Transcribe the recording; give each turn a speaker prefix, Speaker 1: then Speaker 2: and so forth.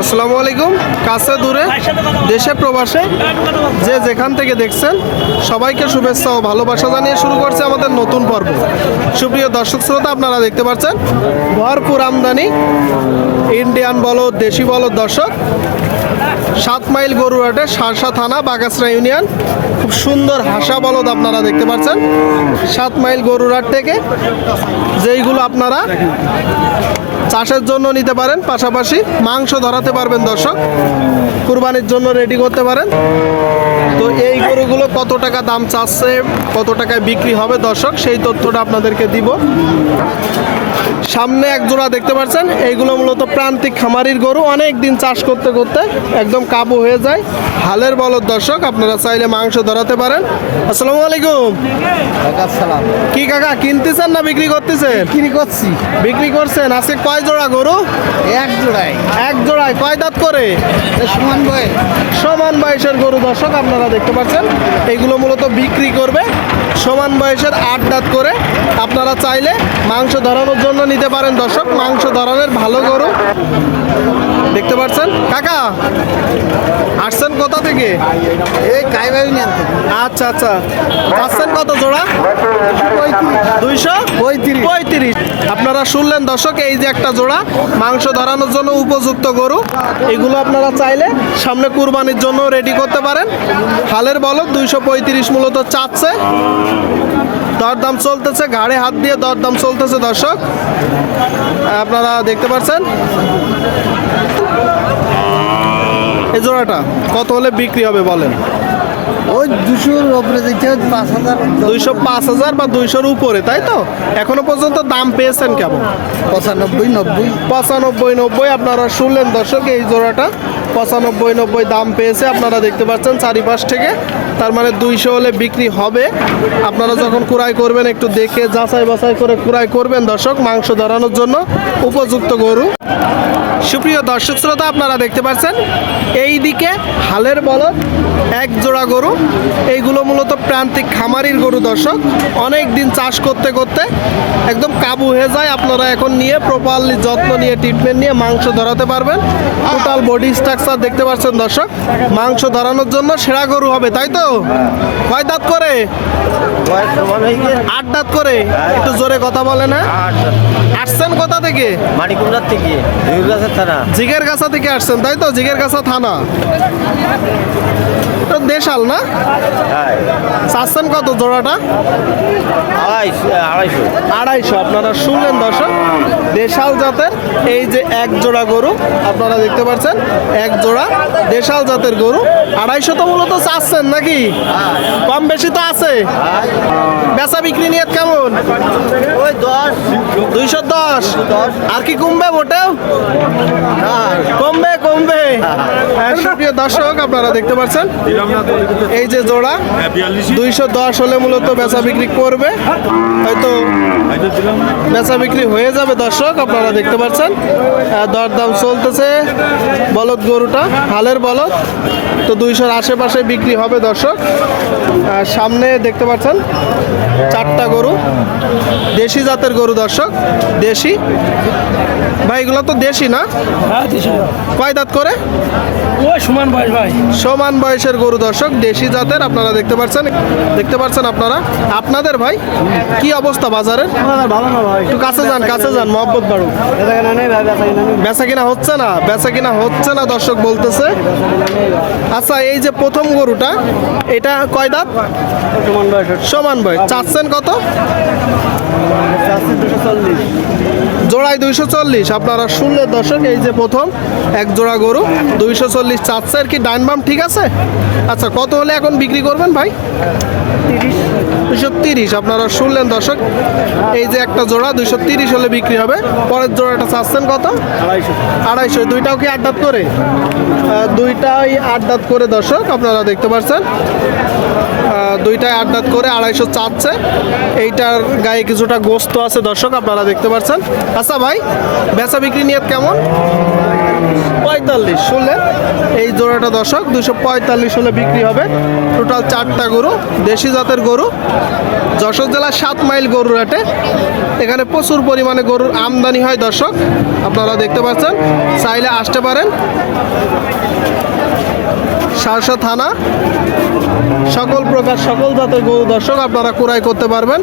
Speaker 1: আসসালামু আলাইকুম। কাছে দূরে, দেশে, প্রবাসে, যে যেখান থেকে দেখছেন, সবাইকে শুভেচ্ছা ও ভালোবাসা জানিয়ে শুরু করছে আমাদের নতুন পর্ব। সুপ্রিয় দর্শক শ্রোতা, আপনারা দেখতে পাচ্ছেন, ভরপুর আমদানি, ইন্ডিয়ান বলদ, দেশি বলদ দর্শক। সাত মাইল গরুরাটে সারসা থানা বাগাসরা ইউনিয়ন। খুব সুন্দর হাসা বলদ আপনারা দেখতে পাচ্ছেন। সাত মাইল গরুরাট থেকে, যেইগুলো আপনারা চাষের জন্য নিতে পারেন পাশাপাশি মাংস ধরাতে পারবেন দর্শক। কুরবানির জন্য রেডি করতে পারেন। তো এই গরুগুলো কত টাকা দাম চাচ্ছে কত টাকায় বিক্রি হবে দর্শক সেই তথ্যটা আপনাদেরকে দিব। সামনে এক জোড়া দেখতে পাচ্ছেন এইগুলো মূলত প্রান্তিক খামারির গরু অনেক দিন চাষ করতে করতে একদম কাবু হয়ে যায়। হালের বলদ দর্শক আপনারা চাইলে মাংস ধরাতে পারেন। আসসালামু আলাইকুম। কি কাকা কিনতেছেন না বিক্রি করতেছেন?
Speaker 2: কিনি করছি।
Speaker 1: বিক্রি করছেন আজকে কয় জোড়া গরু?
Speaker 2: এক জোড়ায়
Speaker 1: এক জোড়ায়। কয় দাঁত করে?
Speaker 2: সমান বয়ে
Speaker 1: সমান বয়সের গরু দর্শক আপনারা দেখতে পাচ্ছেন এইগুলো মূলত বিক্রি করবে। সমান বয়সের আট দাঁত করে। আপনারা চাইলে মাংস ধরানোর জন্য নিতে পারেন দর্শক মাংস ধরানোর ভালো গরু। দেখতে পাচ্ছেন? কাকা আসছেন কোথা থেকে?
Speaker 2: এই কাইবাই
Speaker 1: আচ্ছা আচ্ছা। আসছেন কত জোড়া? দুইশো
Speaker 2: পঁয়ত্রিশ।
Speaker 1: আপনারা শুনলেন দর্শক, এই যে একটা জোড়া, মাংস ধরানোর জন্য উপযুক্ত গরু। এগুলো আপনারা চাইলে সামনে কুরবানির জন্য রেডি করতে পারেন। হালের বলদ দুইশো পঁয়ত্রিশ মূলত চাচ্ছে। দরদাম চলতেছে, ঘাড়ে হাত দিয়ে দরদাম চলতেছে দর্শক। আপনারা দেখতে পাচ্ছেন? এই জোড়াটা কত হলে বিক্রি হবে বলেন?
Speaker 2: ওই দুশোর ওপরে দেখতে পাঁচ হাজার
Speaker 1: দুইশো পাঁচ হাজার বা দুইশোর উপরে তাই তো? এখনও পর্যন্ত দাম পেয়েছেন কেমন?
Speaker 2: পঁচানব্বই নব্বই।
Speaker 1: পঁচানব্বই নব্বই আপনারা শুনলেন দর্শক এই জোড়াটা। পঁচানব্বই নব্বই দাম পেয়েছে আপনারা দেখতে পাচ্ছেন চারিপাশ থেকে। তার মানে দুইশো হলে বিক্রি হবে। আপনারা যখন কুড়াই করবেন একটু দেখে যাচাই বাছাই করে কুড়াই করবেন দর্শক মাংস ধরানোর জন্য উপযুক্ত গরু। সুপ্রিয় দর্শক শ্রোতা আপনারা দেখতে পাচ্ছেন এই দিকে হালের বলদ এক জোড়া গরু। এইগুলো মূলত প্রান্তিক খামারির গরু দর্শক। অনেক দিন চাষ করতে করতে একদম কাবু হয়ে যায়। আপনারা এখন নিয়ে প্রপারলি যত্ন নিয়ে ট্রিটমেন্ট নিয়ে মাংস ধরাতে পারবেন। টোটাল বডি স্ট্রাকচার দেখতে পাচ্ছেন দর্শক। মাংস ধরানোর জন্য সেরা গরু হবে তাই তো? কয় দাঁত করে? আট দাঁত করে? একটু জোরে কথা বলে না আসছেন কোথা থেকে?
Speaker 2: থেকে থানা।
Speaker 1: জিগের গাছা থেকে আসছেন তাই তো? জিগের গাছা থানা। এটা দেশাল না? চাচ্ছেন কত জোড়াটা?
Speaker 2: আড়াইশো আড়াইশো।
Speaker 1: আপনারা শুনলেন দর্শক দেশাল জাতের এই যে এক জোড়া গরু আপনারা দেখতে পাচ্ছেন এক জোড়া দেশাল জাতের গরু। আড়াইশো তো মূলত চাচ্ছেন নাকি? কম বেশি তো আছে। বেচা বিক্রি নিয়ে কেমন?
Speaker 2: ওই দশ।
Speaker 1: দুইশো দশ। আর কি কমবে কমবে হ্যাঁ, সুপ্রিয় দর্শক, আপনারা দেখতে পাচ্ছেন? এই যে জোড়া, দুইশো দশ হলে মূলত বেচা বিক্রি করবে। হয়তো বেচা বিক্রি হয়ে যাবে দর্শক, আপনারা দেখতে পাচ্ছেন। দরদাম চলতেছে বলদ গরুটা, হালের বলদ। তো দুইশোর আশেপাশে বিক্রি হবে দর্শক। সামনে দেখতে পাচ্ছেন চারটা গরু। দেশি জাতের গরু দর্শক দেশি। ভাই এগুলো তো দেশি না? কয় দাঁত করে?
Speaker 3: সমান বয়স ভাই।
Speaker 1: সমান বয়সের গরু দর্শক দেশি জাতের আপনারা দেখতে পাচ্ছেন দেখতে পাচ্ছেন আপনারা? আপনাদের ভাই কি অবস্থা বাজারের?
Speaker 3: ভালো না ভাই?
Speaker 1: একটু কাছে যান কাছে যান মহব্বত বাড়ু বেচা কিনা হচ্ছে না বেচা কিনা হচ্ছে না দর্শক বলতেছে। আচ্ছা এই যে প্রথম গরুটা এটা কয় দাঁত?
Speaker 3: সমান বয়স
Speaker 1: সমান বয়স। চাচ্ছেন কত? জোড়ায় দুইশো চল্লিশ। আপনারা শুনলেন দর্শক এই যে প্রথম এক জোড়া গরু দুইশো চল্লিশ চাচ্ছে। আর কি ডাইন বাম ঠিক আছে? আচ্ছা কত হলে এখন বিক্রি করবেন ভাই? দুইশো তিরিশ। আপনারা শুনলেন দর্শক এই যে একটা জোড়া দুইশো তিরিশ হলে বিক্রি হবে। পরের জোড়াটা চাচ্ছেন কত?
Speaker 3: আড়াইশো।
Speaker 1: আড়াইশো। দুইটাও কি আড্ডাত করে? দুইটাই আড্ডাত করে দর্শক, আপনারা দেখতে পাচ্ছেন। দুইটাই দুইটাই আড্ডাত করে আড়াইশো চাচ্ছে। এইটার গায়ে কিছুটা গোস্ত আছে দর্শক, আপনারা দেখতে পাচ্ছেন। আচ্ছা ভাই, বেচা বিক্রি নিয়ে কেমন? পঁয়তাল্লিশ শুনলেন এই জোড়াটা দর্শক, দুশো পঁয়তাল্লিশ হলে বিক্রি হবে। টোটাল চারটা গরু, দেশি জাতের গরু। যশোর জেলার সাত মাইল গরুর হাটে। এখানে প্রচুর পরিমাণে গরুর আমদানি হয় দর্শক, আপনারা দেখতে পাচ্ছেন। চাইলে আসতে পারেন। সারসা থানা। সকল প্রকার, সকল জাতের গরু দর্শক আপনারা ক্রয় করতে পারবেন।